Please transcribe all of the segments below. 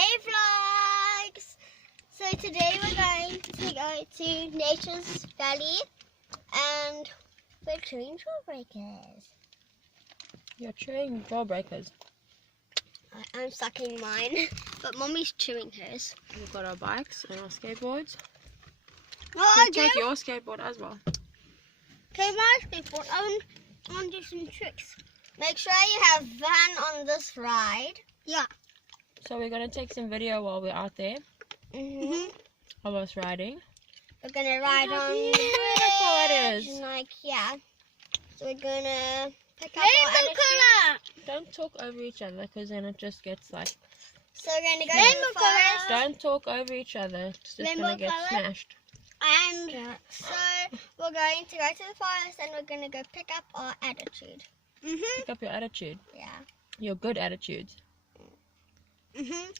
Hey vlogs! So today we're going to go to Nature's Valley and we're chewing jawbreakers. You're chewing jawbreakers. I'm sucking mine, but Mommy's chewing hers. We've got our bikes and our skateboards. Oh, We'll take your skateboard as well. Okay, my skateboard. I want to do some tricks. Make sure you have fun on this ride. Yeah. So we're going to take some video while we're out there of us riding. We're going to ride on the beautiful it bridge. is. Like, yeah. So we're going to pick up our attitude. Don't talk over each other because then it just gets like... So we're going to go to the forest. Don't talk over each other. It's just going to get smashed. And so we're going to go to the forest and we're going to go pick up our attitude. Pick up your attitude. Yeah. Your good attitudes.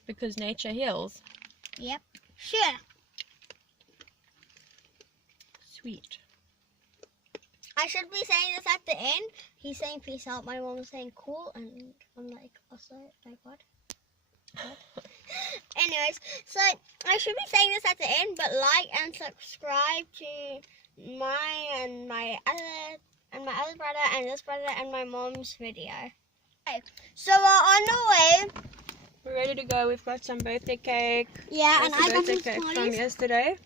Because nature heals. Yep. Sure. Sweet. I should be saying this at the end. He's saying peace out. My mom is saying cool. And I'm like, also, like what? Anyways, so I should be saying this at the end, but like and subscribe to my other brother and this brother and my mom's video. Okay, so we're on the way. We're ready to go. We've got some birthday cake. Yeah, That's and I the got birthday some cake from smileys. yesterday.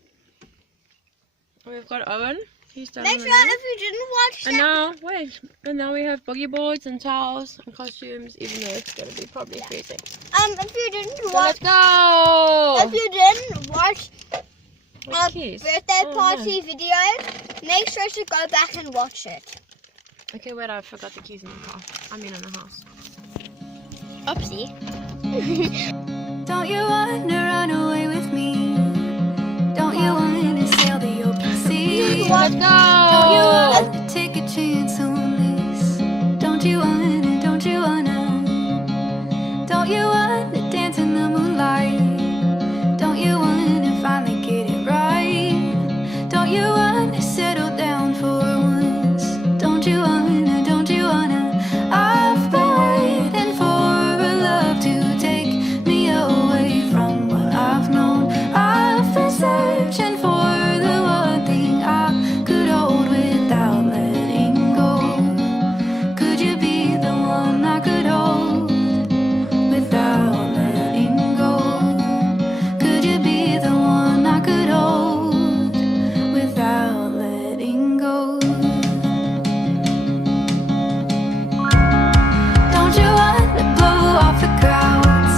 We've got Owen. He's done. Make sure if you didn't watch And that. now, wait. And now we have boogie boards and towels and costumes, even though it's going to be probably freezing. If you didn't So watch, let's go! if you didn't watch With our keys. birthday Oh, party video, make sure to go back and watch it. Okay, wait, I forgot the keys in the car. I mean in the house. Oopsie. Don't you want to run away with me? Don't you want to sail the open sea? Let's go! Don't you want to take a chance on this? Don't you want to, don't you want to? Don't you want to dance in the moonlight? Don't you want to finally get it right? Don't you want to settle down for once? Don't you want to, don't you want to? I've been waiting for a love to take me away from what I've known. I've been searching for the one thing I could hold without letting go. Could you be the one I could hold without letting go? Could you be the one I could hold without letting go? Don't you want to blow off the clouds?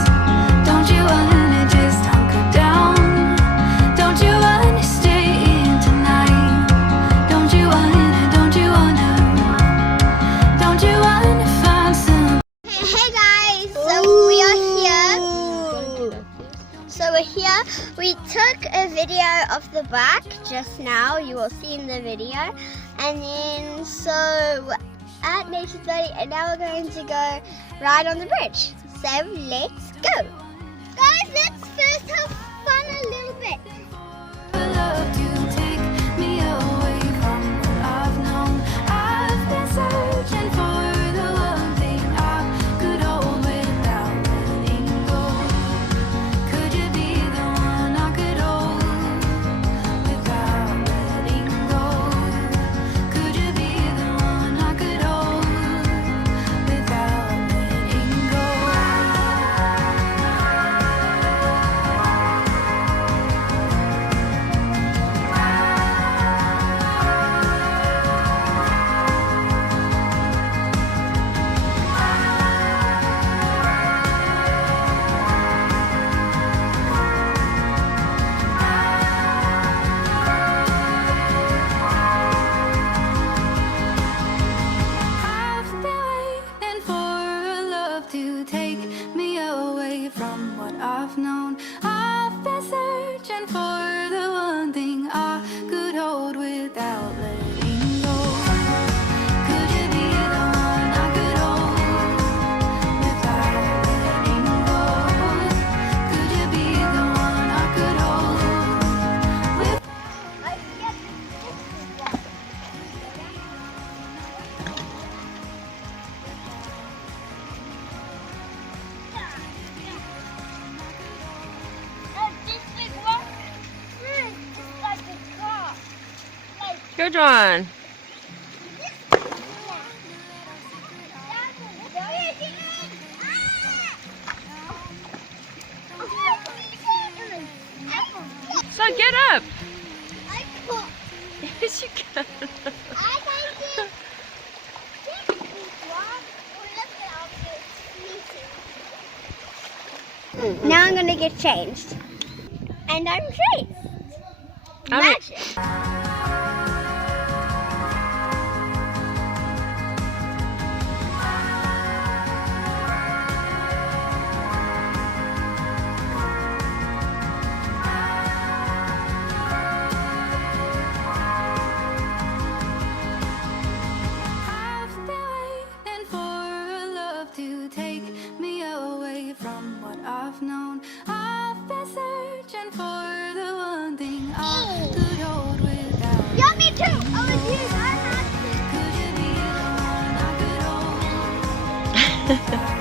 Don't you want to just hunker down? Don't you want to stay in tonight? Don't you want to, don't you want to? Don't you want to find some? Hey guys, so we are here. So we're here. We took a video of the back just now. You will see in the video. And then so we're at Nature's Valley and now we're going to go ride on the bridge. So let's go. Guys, let's first have fun a little bit. Love to take me away from what I've known. I've been searching for the one thing I could hold without letting go. Could you be the one I could hold without letting go? Could you be the one I could hold without letting go? I've been waiting for a love to take me away from what I've known. I've been searching for the one thing I could hold without letting go. Could you be the one I could hold without letting go? Could you be the one I could hold with? third one. So get up. Yes, you can. Now I'm gonna get changed. And I'm dressed. Magic. I've been waiting for a love to take me away from what I've known. I've been searching for the one thing I could hold without. Yeah, me too. I was you. Could you be the one I could hold?